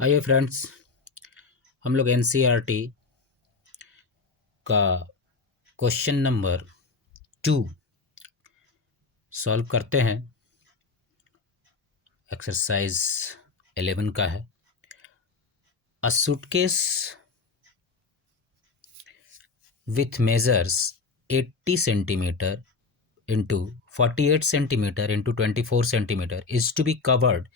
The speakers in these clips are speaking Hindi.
आइए फ्रेंड्स, हम लोग एनसीईआरटी का क्वेश्चन नंबर 2 सॉल्व करते हैं। एक्सरसाइज 11 का है। A suitcase with measures 80 centimetre into 48 centimeter into 24 centimeter is to be covered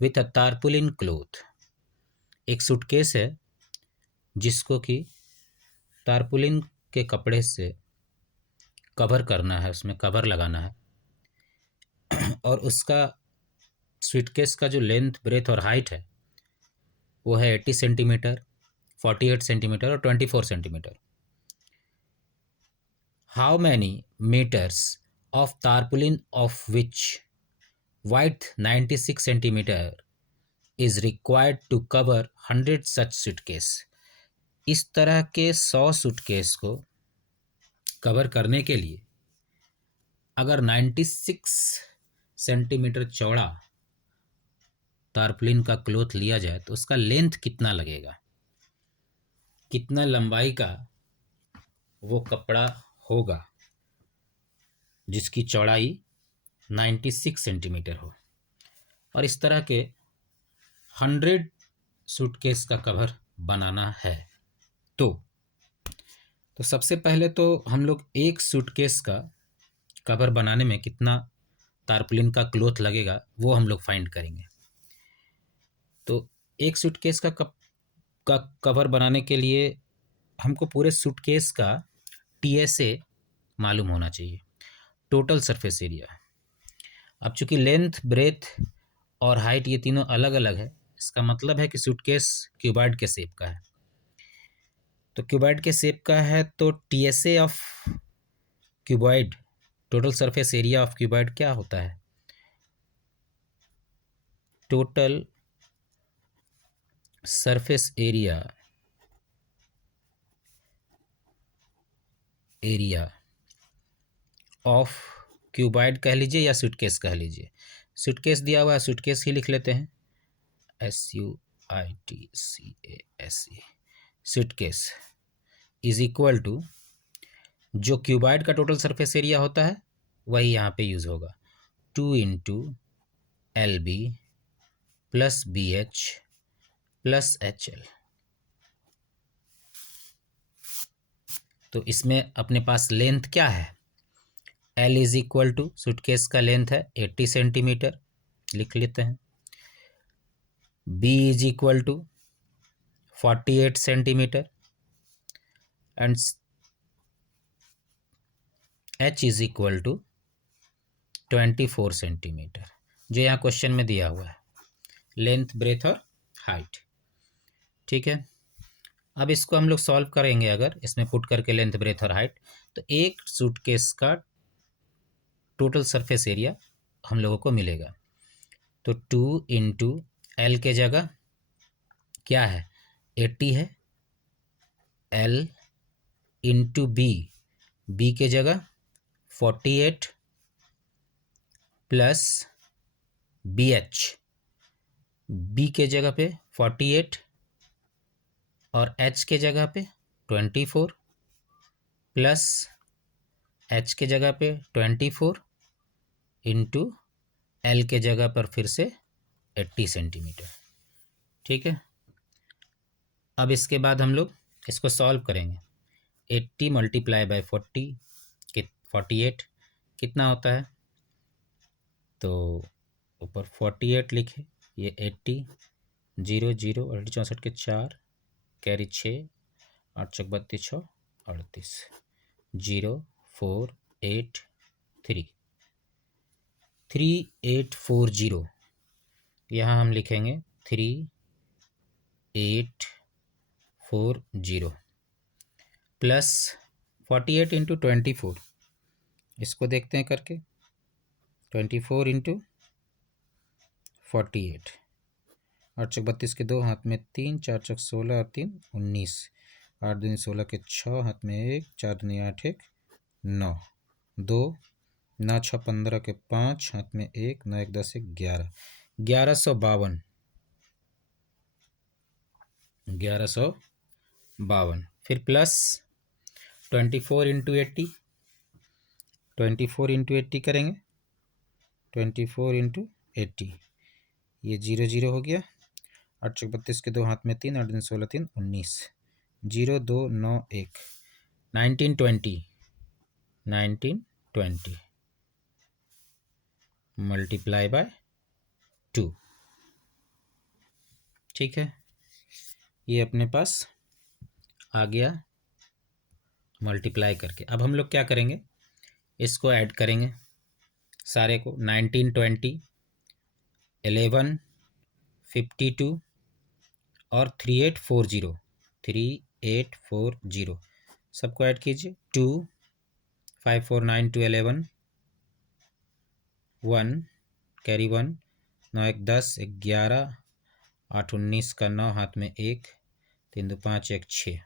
with a tarpaulin cloth। एक सूटकेस है जिसको कि तारपुलिन के कपड़े से कवर करना है, उसमें कवर लगाना है और उसका सूटकेस का जो लेंथ, ब्रेथ और हाइट है वो है 80 सेंटीमीटर, 48 सेंटीमीटर और 24 centimetre. How many metres of tarpaulin of which width 96 centimetre is required to cover 100 such suitcase. इस तरह के 100 सूटकेस को कवर करने के लिए अगर 96 सेंटीमीटर चौड़ा तारपुलिन का क्लोथ लिया जाए तो उसका लेंथ कितना लगेगा, कितना लंबाई का वो कपड़ा होगा जिसकी चौड़ाई 96 सेंटीमीटर हो, और इस तरह के 100 सूटकेस का कवर बनाना है। तो सबसे पहले तो हम लोग एक सूटकेस का कवर बनाने में कितना तारपुलिन का क्लोथ लगेगा वो हम लोग फाइंड करेंगे। तो एक सूटकेस का कवर बनाने के लिए हमको पूरे सूटकेस का टीएसए मालूम होना चाहिए, टोटल सरफेस एरिया। अब चूंकि लेंथ, ब्रेथ और हाइट ये तीनों अलग अलग है, इसका मतलब है कि सूटकेस क्यूबॉइड के शेप का है। तो क्यूबॉइड के शेप का है तो TSA of cuboid, total surface area of cuboid क्या होता है? Total surface area of cuboid कह लीजिए या सूटकेस कह लीजिए। सूटकेस दिया हुआ है, सूटकेस ही लिख लेते हैं, SUITCASE। Suitcase is equal to जो क्यूबॉइड का टोटल सरफेस एरिया होता है वही यहाँ पे यूज होगा, 2 into LB plus BH plus HL। तो इसमें अपने पास लेंथ क्या है? L is equal to, suitcase का लेंथ है 80 सेंटीमीटर, लिख लेते हैं। B is equal to 48 centimetre and H is equal to 24 centimetre, जो यहाँ क्वेश्चन में दिया हुआ है, लेंथ, ब्रेथ और हाइट। ठीक है, अब इसको हम लोग सॉल्व करेंगे। अगर इसमें पुट करके लेंथ, ब्रेथ और हाइट, तो एक सूटकेस का टोटल सरफेस एरिया हम लोगों को मिलेगा। तो 2 इंटू L के जगह क्या है, 80 है, L इंटू B के जगह 48 प्लस BH, B के जगह पे 48 और H के जगह पे 24 प्लस H के जगह पे 24 इंटू L के जगह पर फिर से 80 सेंटीमीटर। ठीक है, अब इसके बाद हम लोग इसको सॉल्व करेंगे। 80 मल्टीप्लाई बाय 40 48 कितना होता है? तो ऊपर 48 लिखे, ये 80, 0 0 और 64 के 4 कैरी 6, 8 चौक 32, 6 38, 0 4 8 3 3840। यहाँ हम लिखेंगे 3840 प्लस 48 इंटू 24, इसको देखते हैं करके, 24 इंटू 48, 8 चौक 32 के 2, हाथ में 3, 4 चौक 16 और 3 19, 8 दूनी 16 के 6, हाथ में 1, 4 दूनी 8 1 9, 2 9 6 15 के 5, हाथ में 1, 9 1 10 1 11, 1152 1152, फिर प्लस 24 × 80, 24 × 80 करेंगे, 24 × 80, ये 0 0 हो गया, 8 चौक 32 के 2 हाथ में 3, 8 3 16 3 19, 0 2 9 1, 1920 मल्टीप्लाई बाय 2। ठीक है, ये अपने पास आ गया मल्टीप्लाई करके। अब हम लोग क्या करेंगे, इसको ऐड करेंगे सारे को, 1920, 11, 52 और 3840 सबको ऐड कीजिए। 2 5 4 9 2 11, 1 कैरी 1, 9 1 10, 11, 8 19 का 9 हाथ में 1, 3 2 5 1 6,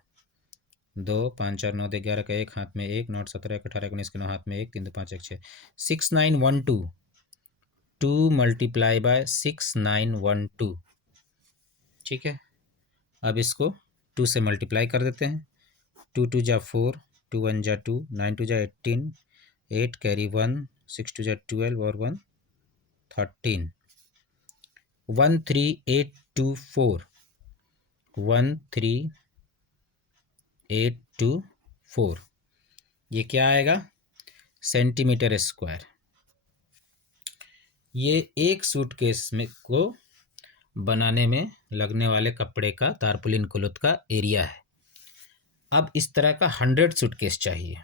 2 5 4 9 2 11 का 1 हाथ में 1, 9 17 1 18 19 के 9 हाथ में 1, 3 2 5 1 6, 6912, 2 मल्टीप्लाई बाय 6912। ठीक है, अब इसको 2 से मल्टीप्लाई कर देते हैं। 2 2 जा 4, 2 1 जा 2, 9 2 जा 18, 8 कैरी 1, 6 2 जा 12 और 1 13, 13824, 13824, ये क्या आएगा, सेंटीमीटर स्क्वायर। ये एक सूटकेस में को बनाने में लगने वाले कपड़े का, तारपुलिन क्लॉथ का एरिया है। अब इस तरह का 100 सूटकेस चाहिए,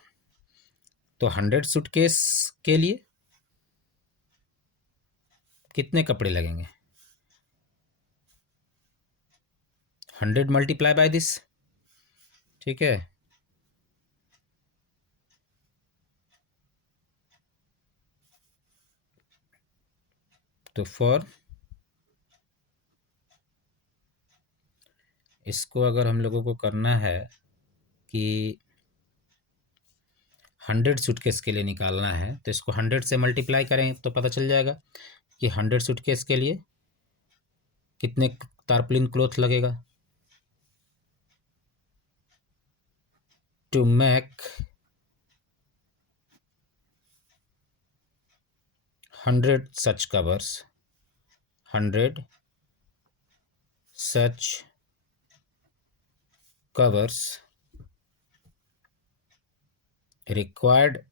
तो 100 सूटकेस के लिए कितने कपड़े लगेंगे, 100 मल्टीप्लाई बाय दिस। ठीक है, तो फॉर इसको अगर हम लोगों को करना है कि 100 सूटकेस के लिए निकालना है, तो इसको 100 से मल्टीप्लाई करें तो पता चल जाएगा कि 100 सूटकेस के लिए कितने तारपुलिन क्लॉथ लगेगा। To make 100 such covers, 100 such covers required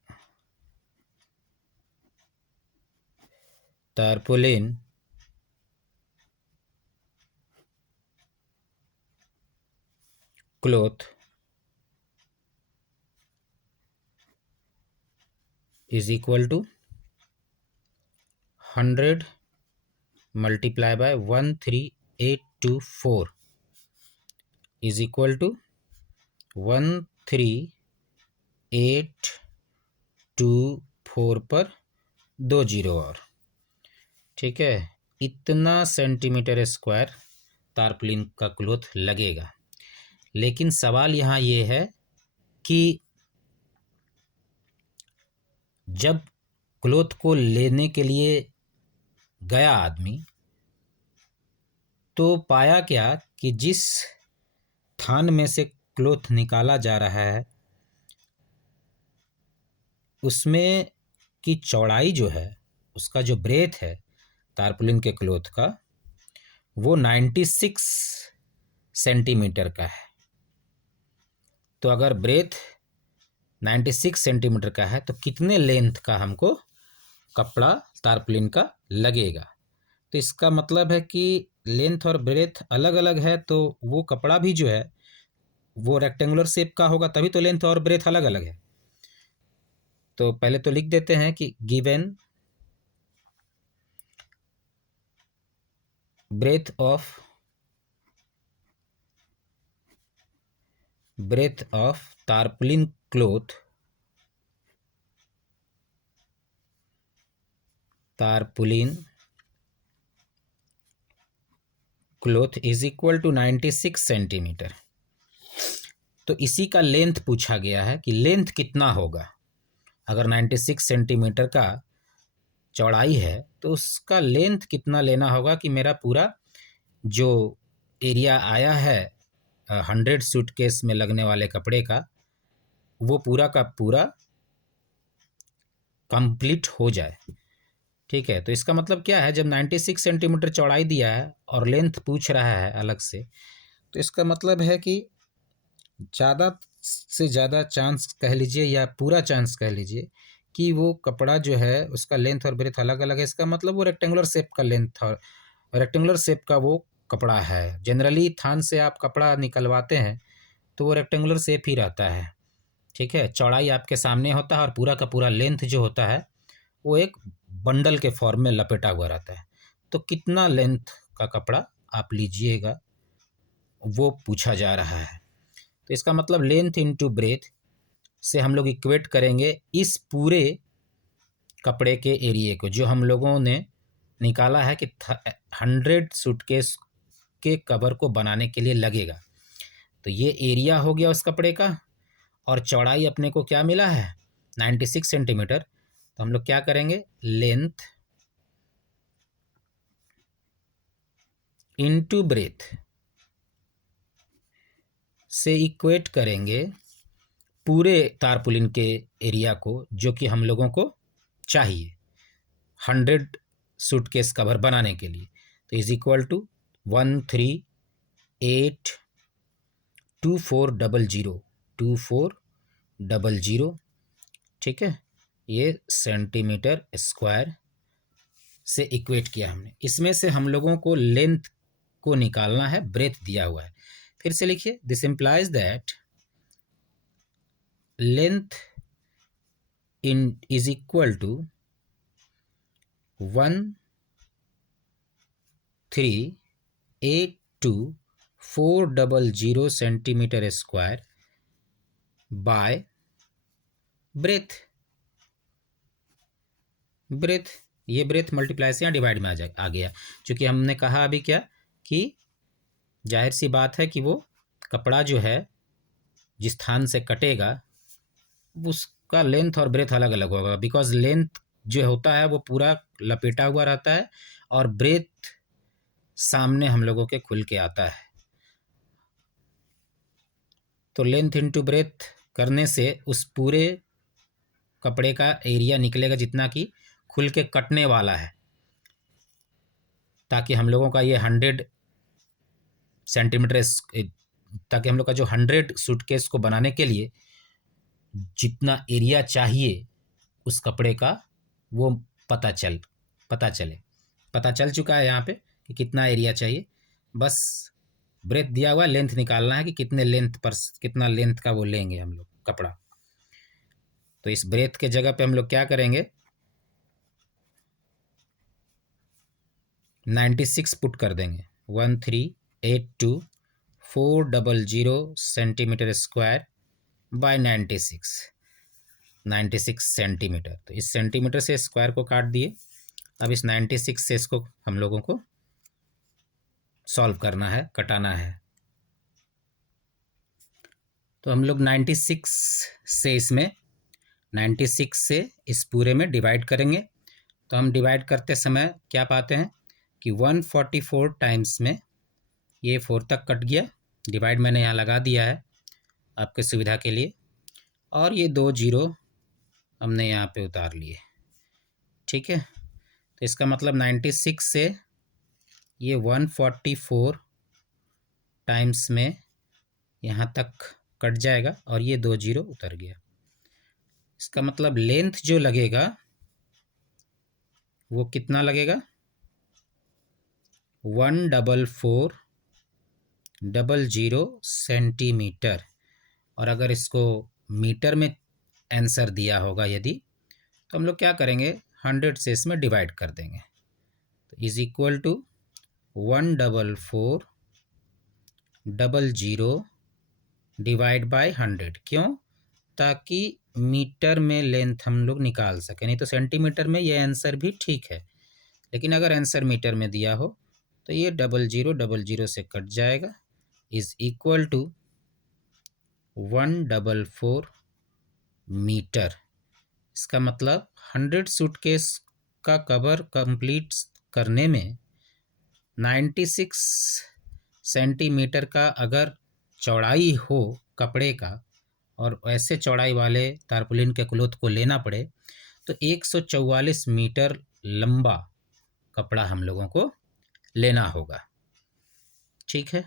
tarpaulin cloth is equal to 100 multiplied by 13824 is equal to 13824 पर 2 जीरो और। ठीक है, इतना सेंटीमीटर स्क्वायर तारपुलिन का क्लॉथ लगेगा। लेकिन सवाल यहाँ ये है कि जब क्लॉथ को लेने के लिए गया आदमी, तो पाया क्या कि जिस थान में से क्लॉथ निकाला जा रहा है उसमें की चौड़ाई जो है, उसका जो ब्रेथ है तारपुलिन के क्लॉथ का, वो 96 सेंटीमीटर का है। तो अगर ब्रेथ 96 सेंटीमीटर का है तो कितने लेंथ का हमको कपड़ा तारपुलिन का लगेगा। तो इसका मतलब है कि लेंथ और ब्रेथ अलग अलग है, तो वो कपड़ा भी जो है वो रेक्टेंगुलर शेप का होगा, तभी तो लेंथ और ब्रेथ अलग अलग है। तो पहले तो लिख देते हैं कि given breadth of tarpaulin cloth is equal to 96 centimetre. तो इसी का लेंथ पूछा गया है कि लेंथ कितना होगा। अगर 96 सेंटीमीटर का चौड़ाई है तो उसका लेंथ कितना लेना होगा कि मेरा पूरा जो एरिया आया है 100 सूटकेस में लगने वाले कपड़े का वो पूरा का पूरा कंप्लीट हो जाए। ठीक है, तो इसका मतलब क्या है, जब 96 सेंटीमीटर चौड़ाई दिया है और लेंथ पूछ रहा है अलग से, तो इसका मतलब है कि ज़्यादा से ज़्यादा चांस कह लीजिए या पूरा चांस कह लीजिए कि वो कपड़ा जो है उसका लेंथ और ब्रेथ अलग अलग है। इसका मतलब वो रेक्टेंगुलर शेप का लेंथ और रेक्टेंगुलर शेप का वो कपड़ा है। जनरली थान से आप कपड़ा निकलवाते हैं तो वो रेक्टेंगुलर शेप ही रहता है। ठीक है, चौड़ाई आपके सामने होता है और पूरा का पूरा लेंथ जो होता है वो एक बंडल के फॉर्म में लपेटा हुआ रहता है। तो कितना लेंथ का कपड़ा आप लीजिएगा वो पूछा जा रहा है। तो इसका मतलब लेंथ इनटू ब्रेथ से हम लोग इक्वेट करेंगे इस पूरे कपड़े के एरिए को जो हम लोगों ने निकाला है कि 100 सूटकेस के कवर को बनाने के लिए लगेगा। तो ये एरिया हो गया उस कपड़े का और चौड़ाई अपने को क्या मिला है 96 सेंटीमीटर। तो हम लोग क्या करेंगे, लेंथ इनटू ब्रेथ से इक्वेट करेंगे पूरे तारपुलिन के एरिया को जो कि हम लोगों को चाहिए 100 सूटकेस कवर बनाने के लिए। तो इज इक्वल टू 1382402400। ठीक है, ये सेंटीमीटर स्क्वायर से इक्वेट किया हमने। इसमें से हम लोगों को लेंथ को निकालना है, ब्रेथ दिया हुआ है। फिर से लिखिए, this implies that length in is equal to 138240 centimetre square by breadth. Breadth, ये ब्रेथ मल्टीप्लाई से यहाँ डिवाइड में आ गया, क्योंकि हमने कहा अभी क्या कि जाहिर सी बात है कि वो कपड़ा जो है जिस स्थान से कटेगा उसका लेंथ और ब्रेथ अलग अलग होगा, बिकॉज लेंथ जो होता है वो पूरा लपेटा हुआ रहता है और ब्रेथ सामने हम लोगों के खुल के आता है। तो लेंथ इनटू ब्रेथ करने से उस पूरे कपड़े का एरिया निकलेगा जितना कि खुल के कटने वाला है, ताकि हम लोगों का ये 100 सेंटीमीटर, ताकि हम लोग का जो 100 सूटकेस को बनाने के लिए जितना एरिया चाहिए उस कपड़े का वो पता चल चुका है यहाँ पे कि कितना एरिया चाहिए। बस ब्रेथ दिया हुआ, लेंथ निकालना है कि कितने लेंथ पर कितना लेंथ का वो लेंगे हम लोग कपड़ा। तो इस ब्रेथ के जगह पे हम लोग क्या करेंगे, 96 पुट कर देंगे। 138240 सेंटीमीटर स्क्वायर बाय 96 सेंटीमीटर। तो इस सेंटीमीटर से स्क्वायर को काट दिए। अब इस 96 से इसको हम लोगों को सॉल्व करना है, कटाना है। तो हम लोग 96 से इसमें 96 से इस पूरे में डिवाइड करेंगे। तो हम डिवाइड करते समय क्या पाते हैं कि 144 टाइम्स में ये 4 तक कट गया। डिवाइड मैंने यहाँ लगा दिया है आपके सुविधा के लिए, और ये 2 जीरो हमने यहाँ पे उतार लिए। ठीक है, तो इसका मतलब 96 से ये 144 टाइम्स में यहाँ तक कट जाएगा और ये 2 जीरो उतर गया। इसका मतलब लेंथ जो लगेगा वो कितना लगेगा, 1440 सेंटीमीटर। और अगर इसको मीटर में आंसर दिया होगा यदि, तो हम लोग क्या करेंगे, 100 से इसमें डिवाइड कर देंगे। तो is equal to 1440 divide by 100। क्यों, ताकि मीटर में लेंथ हम लोग निकाल सकें। नहीं तो सेंटीमीटर में ये आंसर भी ठीक है, लेकिन अगर आंसर मीटर में दिया हो तो ये 0000 से कट जाएगा। Is equal to 144 metre. इसका मतलब 100 सूटकेस का कवर कंप्लीट करने में 96 सेंटीमीटर का अगर चौड़ाई हो कपड़े का और ऐसे चौड़ाई वाले तारपुलिन के क्लॉथ को लेना पड़े तो 144 मीटर लंबा कपड़ा हम लोगों को लेना होगा। ठीक है।